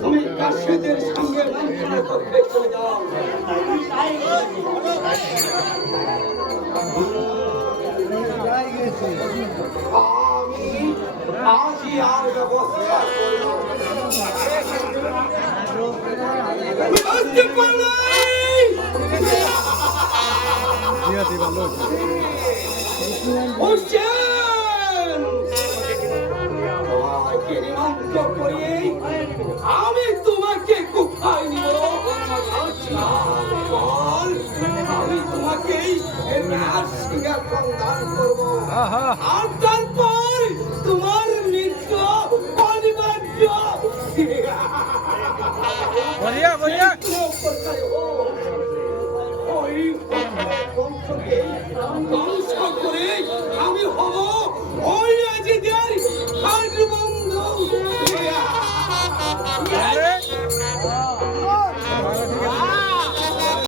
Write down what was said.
তুমি কাশ্যপের সঙ্গে মন্ত্রণা করতে চলে যাও। আমি আজই আর ব্যবস্থা করব। আমি তোমাকে কোথায় নিব? আমি তোমাকে সিংহাসন দান করবো, আর তারপর তোমার মৃত্যু অনিবার্য। ওই বংশকে ধ্বংস করে আমি হব ওই রাজীদের খাট বন্ধু।